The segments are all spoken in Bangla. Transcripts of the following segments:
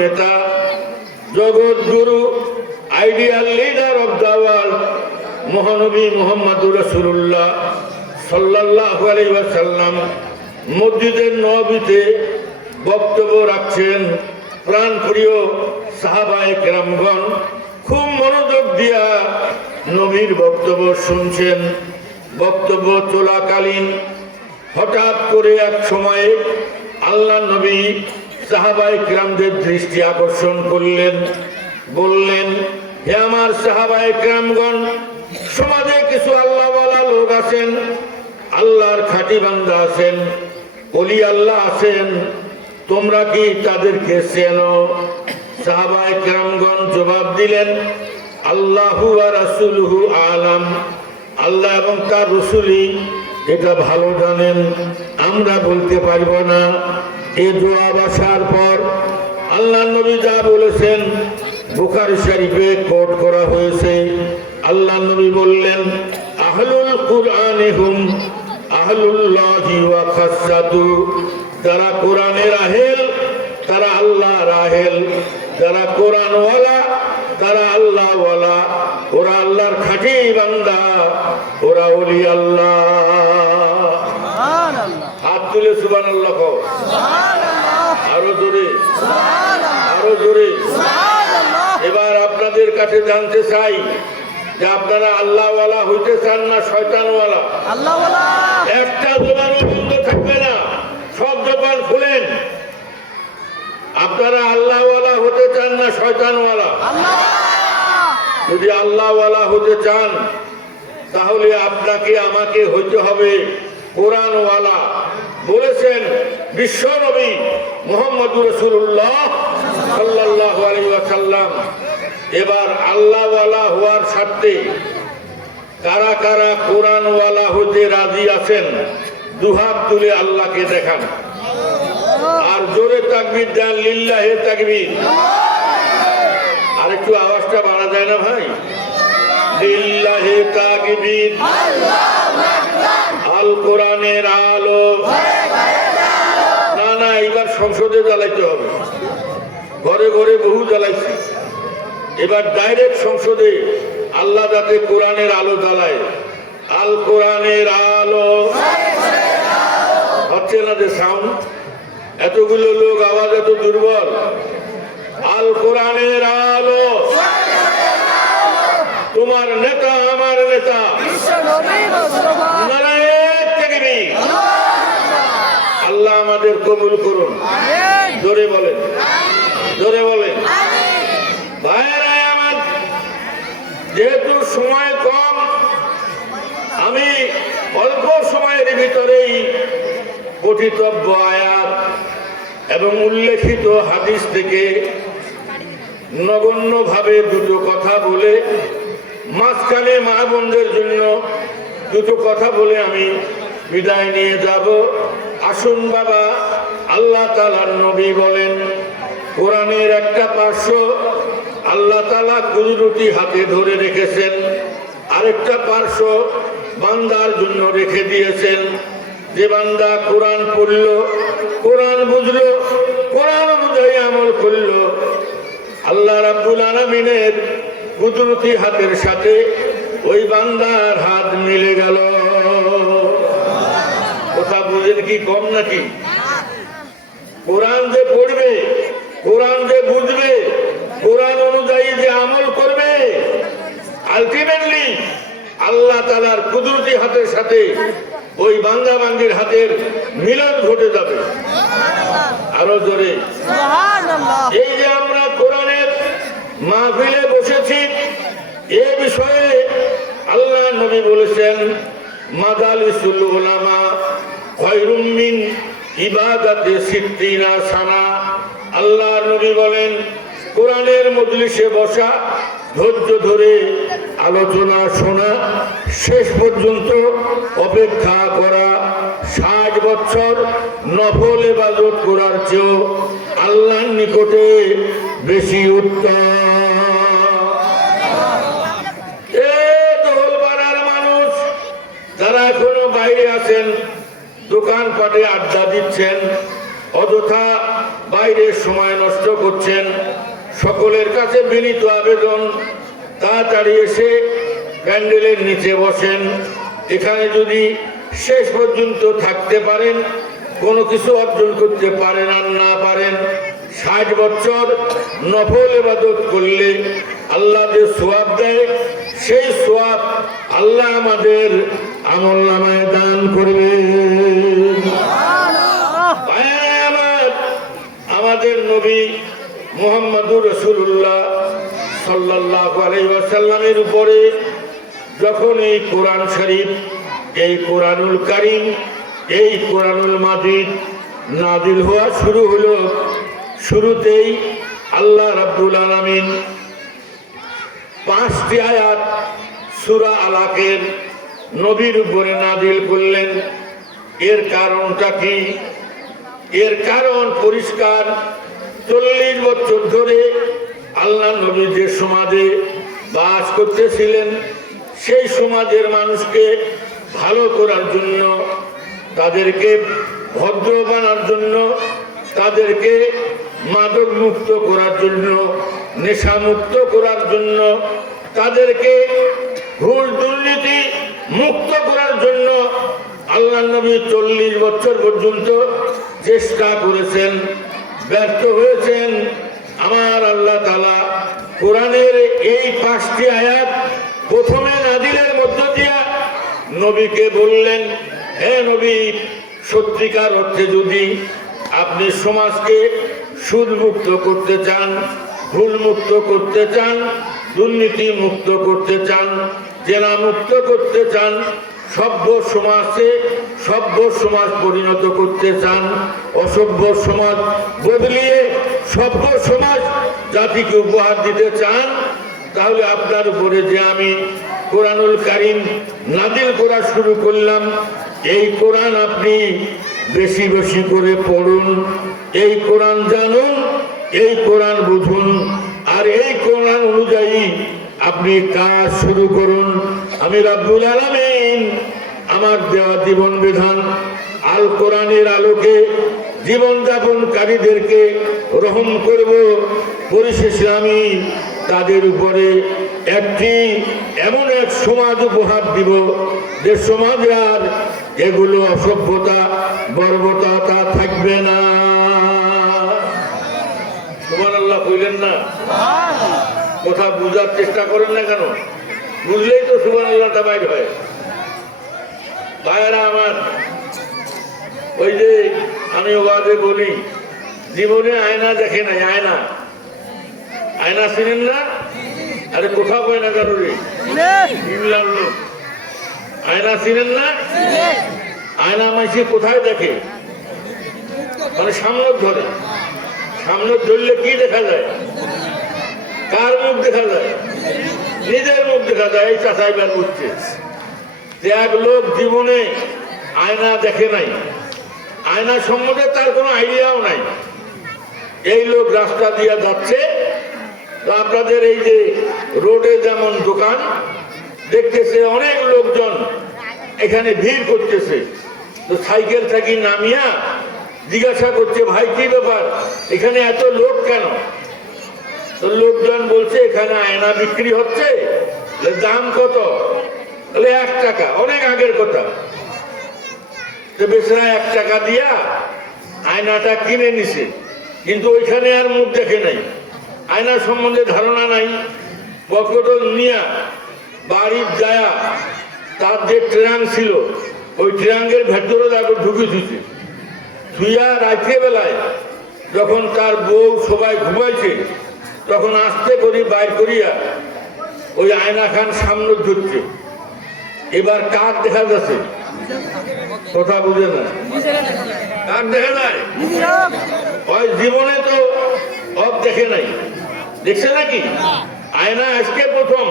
নেতা, জগৎ গুরু, ideal leader of the world মহানবী মুহাম্মদুর রাসূলুল্লাহ সাল্লাল্লাহু আলাইহি ওয়াসাল্লাম মসজিদে নববীতে বক্তব্য রাখছেন। প্রাণপ্রিয় সাহাবায়ে কেরামগণ খুব মনোযোগ দিয়া নবীর বক্তব্য শুনছেন। বক্তব্য চলাকালীন হঠাৎ করে এক সময়ে আল্লাহ নবী সাহাবায়ে কেরামদের দৃষ্টি আকর্ষণ করলেন, বললেন, হে আমার সাহাবায়ে কেরামগণ, সমাজে কিছু আল্লাহওয়ালা লোক আছেন, আল্লাহর খাঁটি বান্দা আছেন, ওলি আল্লাহ আছেন, তোমরা কি তাদেরকে চেনো? সাহাবায়ে কেরামগণ জবাব দিলেন, আল্লাহু ওয়া রাসূলুহু আলাম, আল্লাহ এবং তার রাসূলই এটা ভালো জানেন, আমরা বলতে পারবো না। এই জবাব আসার পর আল্লাহ নবী যা বলেছেন বুখারী শরীফে কোট করা হয়েছে। আল্লাহ নবী বললেন, আহলুল কুরআনি হুম আহলুল্লাহি ওয়া খাসসাতু, যারা কোরআনের আহেল তারা আল্লাহর আহেল, যারা কোরআনওয়ালা তারা আল্লাহওয়ালা, ওরা আল্লাহর খাঁটি বান্দা, ওরা ওলি আল্লাহ। হাত তুলে সুবহানাল্লাহ কও, আরো জোরে, আরো জোরে। এবার আপনাদের কাছে জানতে চাই যে আপনারা আল্লাহওয়ালা হইতে চান না শয়তানওয়ালা? আল্লাহওয়ালা। একটা জবানও বন্ধ থাকবে না, সব জবান খুলেন। আপনারা আল্লাহওয়ালা হতে চান না শয়তানওয়ালা? যদি আল্লাহওয়ালা হতে চান তাহলে আপনাকে আমাকে হইতে হবে কোরআনওয়ালা। বলেছেন বিশ্ব নবী মুহাম্মদুর রাসূলুল্লাহ সাল্লাল্লাহু আলাইহি ওয়াসাল্লাম। এবার আল্লাহওয়ালা হওয়ার স্বার্থে কারা কারা কোরআনওয়ালা হতে রাজি আছেন দুহাত তুলে আল্লাহকে দেখান, আর জোরে তাকবীর দেন, লিল্লাহি তাকবীর। আর একটু আওয়াজটা বাড়া যায় না ভাই? লিল্লাহি তাকবীর, আল কোরআনের আলো। না না, এবার সংসদে জ্বালাইতে হবে, ঘরে ঘরে বহু জ্বালাইছি, এবার ডাইরেক্ট সংসদে আল্লাহ যাতে কোরআনের আলো জ্বালায়। আল কোরআনের আলো হচ্ছে না যে সাউন্ড, এতগুলো লোক আওয়াজ এত দুর্বল। আল কোরআনের আলো, তোমার নেতা আমার নেতা নারায়ে তাকবীর। আল্লাহ আমাদের কবুল করুন। জোরে বলেন, জোরে বলেন। ভাইয়েরা আমার, যেহেতু সময় কম, আমি অল্প সময়ের ভিতরেই পঠিতব্য আয়াত এবং উল্লেখিত হাদিস থেকে নগণ্যভাবে দুটো কথা বলে, মাঝখানে মা বোনদের জন্য দুটো কথা বলে আমি বিদায় নিয়ে যাব। আসুন বাবা, আল্লাহ তাআলার নবী বলেন, কোরআনের একটা পার্শ্ব আল্লাহ তাআলা কুদরতি হাতে ধরে রেখেছেন, আরেকটা পার্শ্ব বান্দার জন্য রেখে দিয়েছেন। যে বান্দা কোরআন পড়ল, কোরআন বুঝলো, কোরআন অনুযায়ী আমল করলো, আল্লাহ রাব্বুল আলামিনের কুদরতি হাতের সাথে ওই বান্দার হাত মিলে গেল। কথা বুঝেন কি কম নাকি? কোরআন যে পড়বে, কোরআন যে বুঝবে, কোরআন অনুযায়ী যে আমল করবে, আলটিমেটলি আল্লাহ তাআলার কুদরতি হাতের সাথে ওই বান্দা বান্দির হাতের মিলন ঘটে যাবে। আরো জোরে সুবহানাল্লাহ। এই যে আমরা কোরআনের মাহফিলে বসেছি, এ বিষয়ে আল্লাহ নবী বলেছেন, মাদালিসুল উলামা খায়রুম মিন ইবাদাতি সিত্তিনা সানা। আল্লাহ নবী বলেন, কোরআনের মজলিসে বসা, ধৈর্য ধরে আলোচনা শোনা, শেষ পর্যন্ত অপেক্ষা করা 60 বছর নফল ইবাদত করার চেয়েও আল্লাহর নিকটে বেশি উত্তম। মানুষ যারা এখনো বাইরে আছেন, দোকানপাটে আড্ডা দিচ্ছেন, অযথা বাইরের সময় নষ্ট করছেন। সকলের কাছে বিনীত আবেদন, তাড়াতাড়ি এসে প্যান্ডেলের নিচে বসেন। এখানে যদি শেষ পর্যন্ত থাকতে পারেন, কোনো কিছু অর্জন করতে পারেন আর না পারেন, 60 বছর নফল ইবাদত করলে আল্লাহ যে সওয়াব দেয়, সেই সওয়াব আল্লাহ আমাদের আমলনামায় দান করবে। আমাদের নবী মুহাম্মদুর রাসূলুল্লাহ সাল্লাল্লাহু আলাইহি ওয়াসাল্লামের উপরে যখন এই কোরআন শরীফ, এই কোরআনুল কারীম, এই কোরআনুল মাজিদ নাজিল হওয়া শুরু হলো, শুরুতেই আল্লাহ রাব্বুল আলামিন 5টি আয়াত সূরা আলাকের নবীর উপরে নাজিল করলেন। এর কারণটা কি? এর কারণ পরিষ্কার। 40 বছর ধরে আল্লাহ নবী যে সমাজে বাস করতেছিলেন, সেই সমাজের মানুষকে ভালো করার জন্য, তাদেরকে ভদ্র বানার জন্য, তাদেরকে মাদক মুক্ত করার জন্য, নেশা মুক্ত করার জন্য, তাদেরকে ঘুষ দুর্নীতি মুক্ত করার জন্য আল্লাহ নবী 40 বছর পর্যন্ত চেষ্টা করেছেন, ব্যর্থ হয়েছেন। আমার আল্লাহ তাআলা কোরআনের এই 5টি আয়াত প্রথমে নাজিলের মধ্য দিয়া নবীকে বললেন, হে নবী, সত্যিকার অর্থে যদি আপনি সমাজকে সুদ মুক্ত করতে চান, ভুল মুক্ত করতে চান, দুর্নীতি মুক্ত করতে চান, জেনা মুক্ত করতে চান, সভ্য সমাজ পরিণত করতে চান, অসভ্য সমাজ বদলিয়ে সভ্য সমাজ জাতিকে উপহার দিতে চান, তাহলে আপনার উপরে যে আমি কোরআনুল কারীম নাজিল করা শুরু করলাম, এই কোরআন আপনি বেশি বেশি করে পড়ুন, এই কোরআন জানুন, এই কোরআন বুঝুন, আর এই কোরআন অনুযায়ী আপনি কাজ শুরু করুন। আমি রাব্বুল আলামিন আমার দেওয়া জীবন বিধান আল কোরআনের আলোকে জীবনযাপনকারীদেরকে রহম করব। পরিশেষে আমি তাদের উপরে এমন এক সমাজ উপহার দিব, যে সমাজে আর এগুলো অসভ্যতা বর্বরতা থাকবে না। সুবহানাল্লাহ কইলেন না? কথা বুঝার চেষ্টা করেন না কেন? বুঝলেই তো সুবহানাল্লাহটা বাইর হয়। ভাইয়েরা আমার, ওই যে আমি ওয়াজে বলি, জীবনে আয়না দেখে নাই। আয়না চিনেন না? আরে কোথাও পায় না কারোর। আয়না চিনেন না? আয়না মাইসি কোথায় দেখে? মানে সামনে ধরে। সামনে ধরলে কি দেখা যায়? কার মুখ দেখা যায়? নিজের মুখ দেখা যায়। এই চাচাইবার বুঝছে যে এক লোক জীবনে আয়না দেখে নাই, আয়না সম্বন্ধে তার কোনো আইডিয়াও নাই। এই লোক রাস্তা দিয়ে যাচ্ছে, তো আপনাদের এই যে রোডে যেমন দোকান দেখতেছে, অনেক লোকজন এখানে ভিড় করতেছে, তো সাইকেল থেকে নামিয়া জিজ্ঞাসা করছে, ভাই কি ব্যাপার, এখানে এত লোক কেন? তো লোকজন বলছে, এখানে আয়না বিক্রি হচ্ছে। দাম কত? বলে 1 টাকা। অনেক আগের কথা। তো বেচারা 1 টাকা দিয়া আয়নাটা কিনে নিছে, কিন্তু ওইখানে আর মুখ দেখে নাই, আয়না সম্বন্ধে ধারণা নাই। পকেটল নিয়া বাড়ির যায়া তার যে ট্রাং ছিল, ওই ট্রাঙ্গের ভেতরে তাকে ঢুকে দিছে। ধুইয়া রাত্রে বেলায় যখন তার বউ সবাই ঘুমাইছে, তখন আস্তে করি বাইর করিয়া ওই আয়না খান সামনে ধরছে। এবার কার দেখা যাচ্ছে? কথা বুঝে না? কার দেখা যায়? ওই জীবনে তো অব দেখে নাই, দেখছে নাকি? আয়না আজকে প্রথম,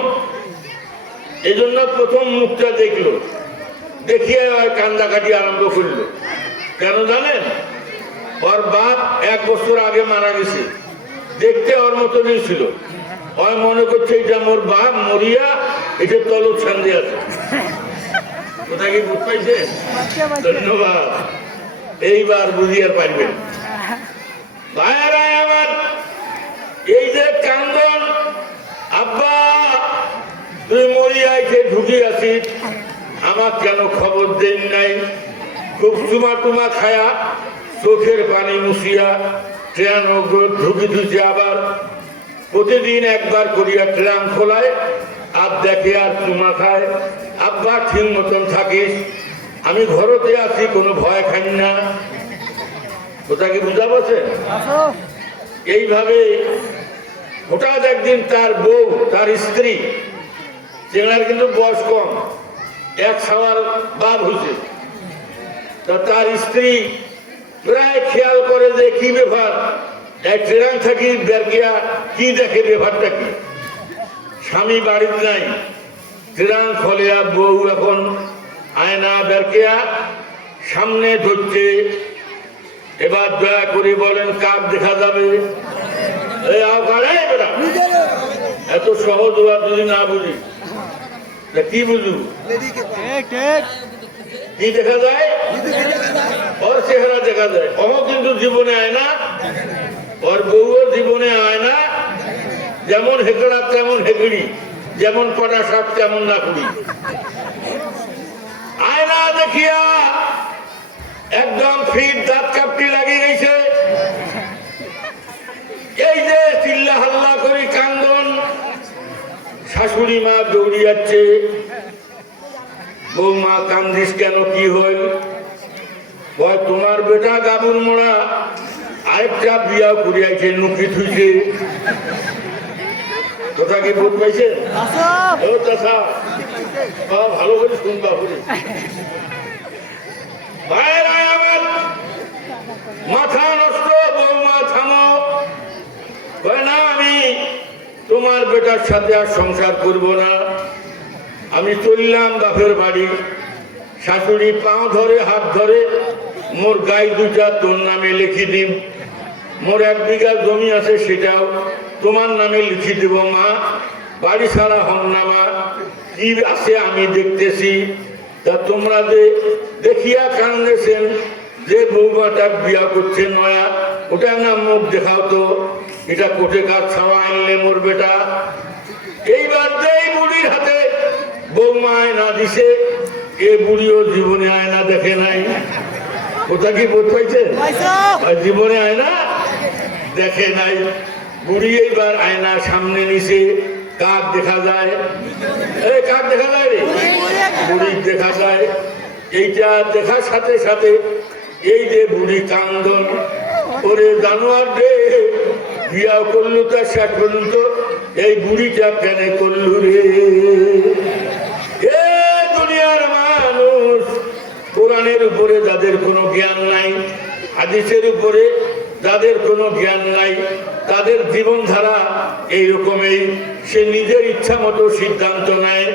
এই জন্য প্রথম মুখটা দেখলো, দেখিয়ে কান্দাকাটি আরম্ভ করলো। কেন জানেন? ওর বাপ 1 বছর আগে মারা গেছে, দেখতে ওর মতনই ছিল। ওই মনে করছে এটা মোর বাপ মরিয়া, এটা তলব ছান্দে আছে। কোথায় কি বুঝ পাইছে? ধন্যবাদ। এইবার বুঝিয়ে পারবেন। ভাই যে কান্দন, আব্বা তুই মরিয়াইতে ঢুকি আছিস, আমার কেন খবর দেন নাই? খুব চুমা টুমা খায়া চোখের পানি মুছিয়া ট্রেন ঢুকি ধুছে। আবার প্রতিদিন একবার করিয়া ট্রেন খোলায় আর দেখে আর চুমা খায়। আব্বা ঠিক মতন থাকিস, আমি ঘরতে আছি, কোনো ভয় খাই না। কোথা কি বুঝা বলছে? এইভাবে হঠাৎ একদিন তার বউ, তার স্ত্রী, চেনার কিন্তু বয়স কম, এক সাওয়ার বাপ হয়েছে, তার স্ত্রী প্রায় খেয়াল করে যে কি ব্যাপার, এক ট্রেন থাকি বেরকিয়া কি দেখে, ব্যাপারটা কি। স্বামী বাড়িতে নাই, ট্রেন খোলিয়া বউ এখন আয়না বেরকিয়া সামনে ধরছে। এবার দয়া করে বলেন কাক দেখা যাবে? এত সহজ হওয়া যদি না বুঝি কি বুঝু? কি দেখা যায়? ওর চেহারা দেখা যায়। ও কিন্তু জীবনে আয় না, ওর বউও জীবনে আয় না। যেমন হেকড়া তেমন হেকড়ি, যেমন পটা সাপ তেমন না করি। আয়না দেখিয়া একদম ফিট দাঁত কাপটি লাগিয়ে গেছে। এই যে চিল্লা হাল্লা করি কান্দন, শাশুড়ি মা দৌড়ি যাচ্ছে। বৌমা কান্দিস কেন, কি হইল? বয় তোমার বেটা গাবুল মোড়া আরেকটা বিয়া করিয়াছে, নুকি থুইছে। কথা কি বোধ পাইছে? ভালো করে শুনবা বলে মাথা নষ্ট। বৌমা থামো, না আমি তোমার বেটার সাথে আর সংসার করব না, আমি চললাম বাপের বাড়ি। শাশুড়ি পাও ধরে হাত ধরে, মোর গাই দুটা তোর নামে লিখি দিম, মোর 1 বিঘা জমি আছে সেটাও তোমার নামে লিখি দেব মা, বাড়ি ছাড়া হন না মা, কি আছে আমি দেখতেছি। তা তোমরা যে দেখিয়া কান্দেছেন যে বৌমাটা বিয়া করছে নয়া, ওটার নাম মুখ দেখাও তো, এটা কোটে কাজ ছাওয়া আনলে মোর বেটা। এইবার এই বুড়ির হাতে বৌমা আয়না দিছে, এ বুড়িও জীবনে আয়না দেখে নাই। কোথা কি বোধ পাইছে? জীবনে আয়না দেখে নাই। বুড়ি এইবার আয়না সামনে নিছে, কাক দেখা যায়, এই কাক দেখা যায় রে, বুড়ি দেখা যায়। এইটা দেখার সাথে সাথে এই যে বুড়ি কান্দন, ওরে জানোয়ার রে, বিয়া করলো তার শেষ পর্যন্ত এই বুড়িটা কেন করলু রে? এ দুনিয়ার মানুষ, কোরআনের উপরে যাদের কোনো জ্ঞান নাই, হাদিসের উপরে যাদের কোনো জ্ঞান নাই, তাদের জীবনধারা এইরকমই। সে নিজের ইচ্ছা মতো সিদ্ধান্ত নেয়।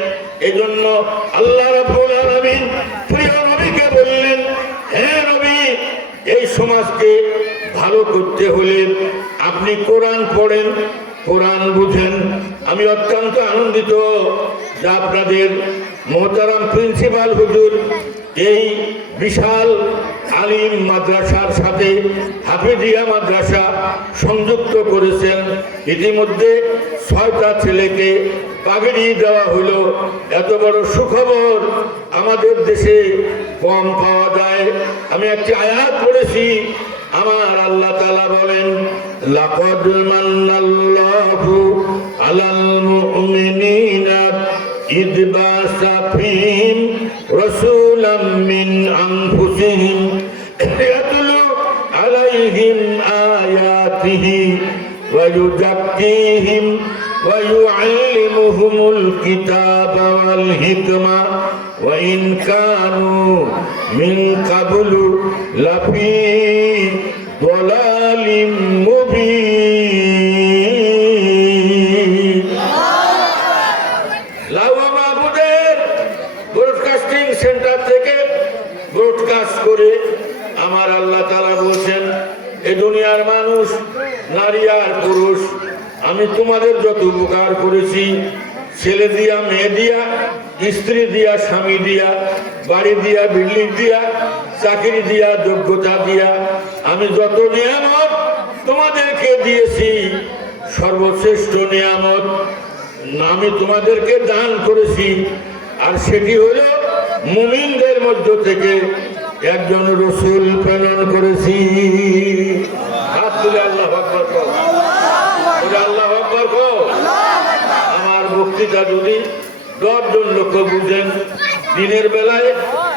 এজন্য আল্লাহ রাব্বুল আলামিন প্রিয় নবীকে বললেন, হে নবী, এই সমাজকে ভালো করতে হলে আপনি কোরআন পড়েন, কোরআন বুঝেন। আমি অত্যন্ত আনন্দিত যে আপনাদের মোহতারাম প্রিন্সিপাল হুজুর এই বিশাল আলিম মাদ্রাসার সাথে হাফিজিয়া মাদ্রাসা সংযুক্ত করেছেন। ইতিমধ্যে 6টা ছেলেকে পাগড়ি দেওয়া হলো। এত বড় সুখবর আমাদের দেশে কম পাওয়া যায়। আমি একটি আয়াত পড়েছি, আমার আল্লাহ তাআলা বলেন, লাকাদ মান্নাল্লাহু আলাল মুমিনিনা ইদ বাসা ফীহিম রাসূলাম মিন আনফুসিহিম ইয়াতলু আলাইহিম আয়াতিহি ওয়া ইউযাক্কিহিম ওয়া ইউআল্লিমুহুমুল কিতাবা ওয়াল হিকমা ওয়া ইন কানু মিন ক্বাবলু লাফি দালালিম মুবিন। লাউয়া মাহমুদের ব্রডকাস্টিং সেন্টার থেকে ব্রডকাস্ট করে আমার আল্লাহ তাআলা বলছেন, এ দুনিয়ার মানুষ, নারী আর পুরুষ, আমি তোমাদের যত উপকার করেছি, ছেলে দিয়া, মেয়ে দিয়া, স্ত্রী দিয়া, স্বামী দিয়া, বাড়ি দিয়া, বিল্ডিং দিয়া, চাকরি দিয়া, যোগ্যতা দিয়া, আমি যত নিয়ামত তোমাদেরকে দিয়েছি, সর্বশ্রেষ্ঠ নিয়ামত আমি তোমাদেরকে দান করেছি, আর সেটি হলো মুমিনদের মধ্য থেকে একজন রসুল প্রেরণ করেছি। হাত তুলে আল্লাহু আকবার কও, আল্লাহু আকবার কও। আমার বক্তৃতা যদি 10 জন লোক বুঝেন, দিনের বেলায়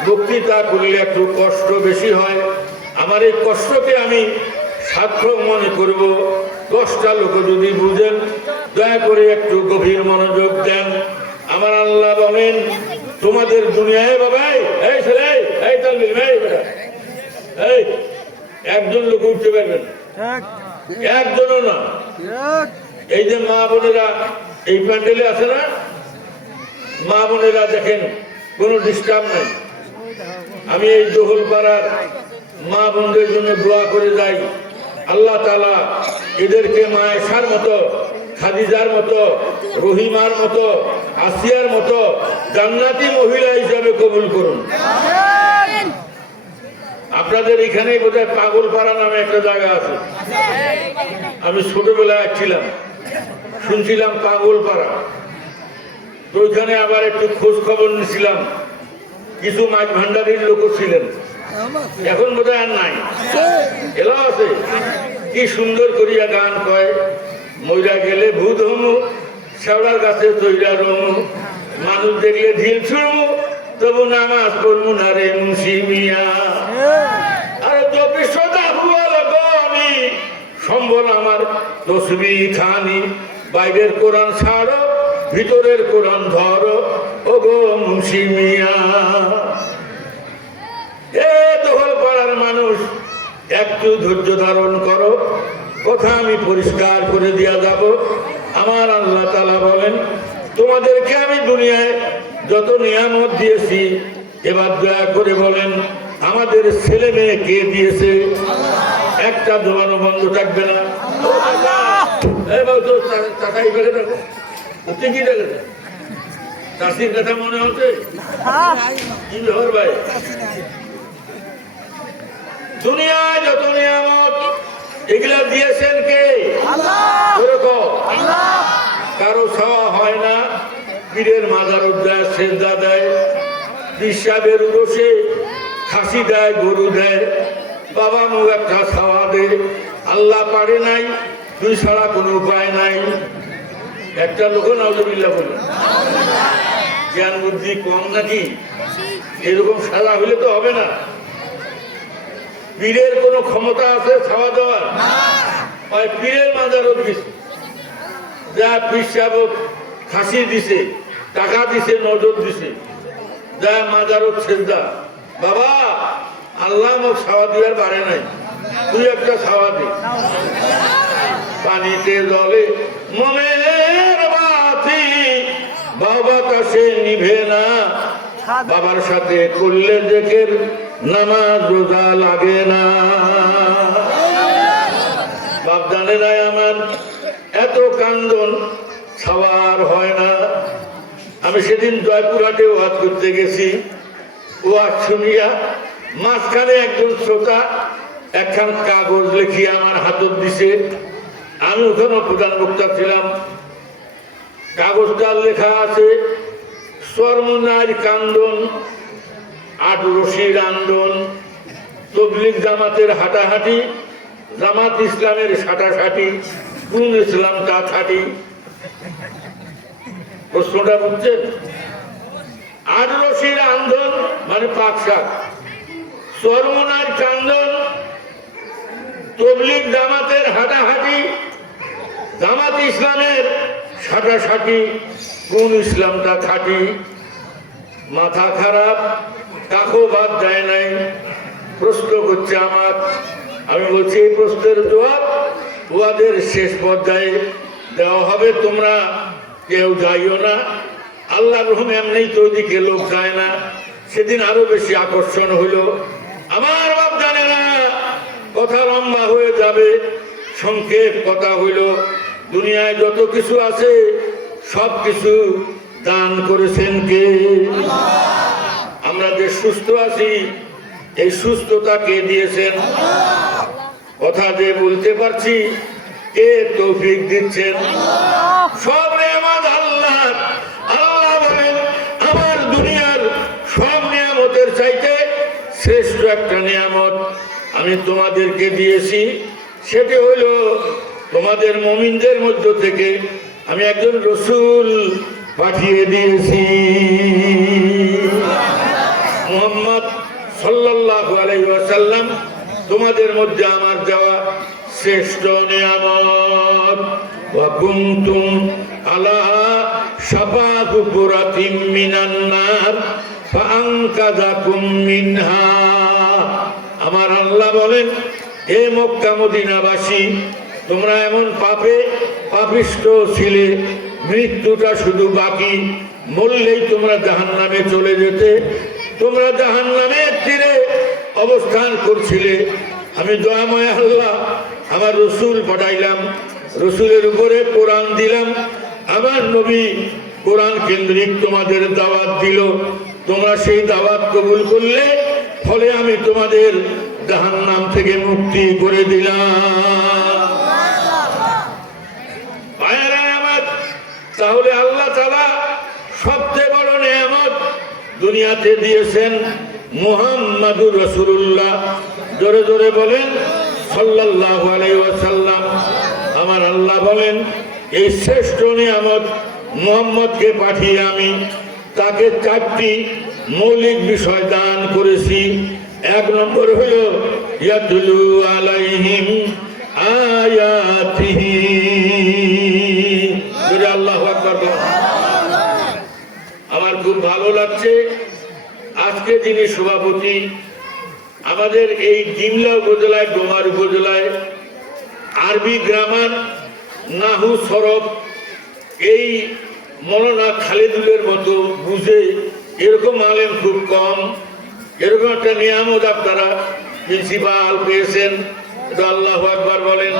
বক্তৃতা করলে একটু কষ্ট বেশি হয়, আমার এই কষ্টকে আমি সার্থক মনে করব। 10টা লোক যদি বুঝেন, দয়া করে একটু গভীর মনোযোগ দেন। আমার আল্লাহ বলেন, তোমাদের দুনিয়ায় বাবাই এই ছেলে এই তালবিল ভাই এই একজন লোক উঠতে পারবেন, একজনও না। এই যে মা বোনেরা এই প্যান্ডেলে আছে না, মা বোনেরা দেখেন কোনো ডিস্টার্ব নাই। আমি এই দোহল পাড়ার মা বোনদের জন্য দোয়া করে যাই, আল্লাহ তাআলা এদেরকে মায়েশার মতো, খাদিজার মতো, রহিমার মতো, আসিয়ার মতো জান্নাতি মহিলা হিসাবে কবুল করুন। আপনাদের এখানে বোধহয় পাগলপাড়া নামে একটা জায়গা আছে, আমি ছোটবেলায় ছিলাম, শুনছিলাম পাগলপাড়া। তো ওইখানে আবার একটু খোঁজ খবর নিছিলাম, কিছু মাছ ভান্ডারির লোক ছিলেন, এখন বোধহয় আর নাই, এলাও আছে। কি সুন্দর করিয়া গান কয়, মইরা গেলে ভূত হমু, শেওড়ার গাছে তৈরা রমু, মানুষ দেখলে ঢিল ছুড়মু, তবু নামাজ পড়মু না রে মুন্সি মিয়া। আরে চব্বিশ আমি সম্বল আমার তসবি খানি, বাইরের কোরআন ছাড়ো, ভিতরের কোরআন ধরো, ও গো মুন্সি মিয়া। এ দখল পাড়ার মানুষ, একটু ধৈর্য ধারণ করো, কথা আমি পরিষ্কার করে দিয়া যাব। আমার আল্লাহ তাআলা বলেন, তোমাদেরকে আমি দুনিয়ায় যত নিয়ামত দিয়েছি, এবার দয়া করে বলেন আমাদের ছেলে মেয়ে কে দিয়েছে? একটা দোকানও বন্ধ থাকবে না। চাষির কথা মনে হচ্ছে কি ব্যাপার ভাই? দুনিয়ায় যত নিয়ামত এগুলা দিয়েছেন কে? কারো ছাওয়া হয় না, পীরের মাজার দেয়, সেজদা দেয়, বিশ্বাবের উরসে খাসি দেয়, গরু দেয়, বাবা মুখ একটা ছাওয়া দেয়। আল্লাহ পারে নাই, দুই ছাড়া কোনো উপায় নাই। একটা লোক নাউজুবিল্লাহ বলে, জ্ঞান বুদ্ধি কম নাকি? এরকম সাজা হইলে তো হবে না। পীরের কোন ক্ষমতা আছে ছাওয়া দেওয়ার? পীরের মাজারত দিছে, যা পিসাব খাসি দিছে, টাকা দিছে, নজর দিছে, যা মাজারত সেজদা। বাবা আল্লাহ মোক ছাওয়া দিবার পারে নাই, তুই একটা ছাওয়া দে। পানিতে জলে মনের বাতি, বাবা কাছে নিভে না, বাবার সাথে করলে জেকের নামাজ রোজা লাগে না। বাপ জানে নাই আমার এত কান্দন ছাওয়ার হয় না। আমি সেদিন জয়পুরহাটে ওয়াজ করতে গেছি, ওয়াজ শুনিয়া মাঝখানে একজন শ্রোতা একখান কাগজ লিখিয়া আমার হাতত দিছে। আমি ওখানে প্রধান বক্তা ছিলাম। কাগজটার লেখা আছে, সরমুনার কান্দন, আট রশির আন্দোলন, তবলিগ জামাতের হাঁটাহাঁটি, জামাত ইসলামের সাঁটাসাঁটি, কোন ইসলাম তা ছাটি। প্রশ্নটা বুঝছেন? আট রশির আন্দোলন মানে পাক শাক, সরমুনার কান্দন, তবলিগ জামাতের হাঁটাহাঁটি, জামাত ইসলামের সাঁটাসাঁটি, কোন ইসলামটা খাঁটি। মাথা খারাপ, কাকো বাদ দেয় নাই, প্রশ্ন করছে আমার। আমি বলছি এই প্রশ্নের জবাব ওদের শেষ পর্যায়ে দেওয়া হবে, তোমরা কেউ যাইও না। আল্লাহ রহম এমনি তো ওদিকে লোক যায় না। সেদিন আরো বেশি আকর্ষণ হইল। আমার বাপ জানে না, কথা লম্বা হয়ে যাবে, সংক্ষেপ কথা হইল। দুনিয়ায় যত কিছু আছে সব কিছু দান করেছেন কে? আমরা যে সুস্থ আছি, এই সুস্থতা কে দিয়েছেন? কথা যে বলতে পারছি, কে তৌফিক দিচ্ছেন? সব নিয়ামত আল্লাহ। আল্লাহ বলেন আমার দুনিয়ার সব নিয়ামতের চাইতে শ্রেষ্ঠ একটা নিয়ামত আমি তোমাদেরকে দিয়েছি, সেটি হইল তোমাদের মুমিনদের মধ্য থেকে আমি একজন রসুল পাঠিয়ে দিয়েছি। মুহাম্মদ সাল্লাল্লাহু আলাইহি ওয়াসাল্লাম তোমাদের মধ্যে আমার দেওয়া শ্রেষ্ঠ নিয়ামত। ওয়া কুনতুম আলা শাফা হুফরাতিম মিনান নার ফাআনকাযাকুম মিনহা। আমার আল্লাহ বলেন হে মক্কা মদিনাবাসী, তোমরা এমন পাপিষ্ঠ ছিলে, মৃত্যুটা শুধু বাকি, মরলেই তোমরা জাহান্নামে চলে যেতে। তোমরা জাহান্নামের তীরে অবস্থান করছিলে, আমি দয়াময় আল্লাহ আমার রসুল পাঠাইলাম, রসুলের উপরে কোরআন দিলাম, আমার নবী কোরআন কেন্দ্রিক তোমাদের দাওয়াত দিল, তোমরা সেই দাওয়াত কবুল করলে, ফলে আমি তোমাদের জাহান্নাম থেকে মুক্তি করে দিলাম। তাহলে আল্লাহ তাআলা সবচেয়ে বড় নিয়ামত দুনিয়াতে দিয়েছেন মুহাম্মাদুর রাসূলুল্লাহ। জোরে জোরে বলেন সাল্লাল্লাহু আলাইহি ওয়াসাল্লাম। আমার আল্লাহ বলেন এই শ্রেষ্ঠ নিয়ামত মুহাম্মদকে পাঠিয়ে আমি তাকে 4টি মৌলিক বিষয় দান করেছি। 1 নম্বর হলো ইয়াতুলু আলাইহিম আয়াতিহি। আল্লাহু আকবার। আমার খুব ভালো লাগছে আজকে যিনি সভাপতি আমাদের এই ডিমলা উপজেলায়, ডোমার উপজেলায় আরবি গ্রামার, নাহু, সরফ এই মৌলানা খালিদুলের মতো বুঝে এরকম আলেম খুব কম। এরকম একটা নিয়ামত আপনারা প্রিন্সিপাল পেয়েছেন, আল্লাহু আকবার বলেন।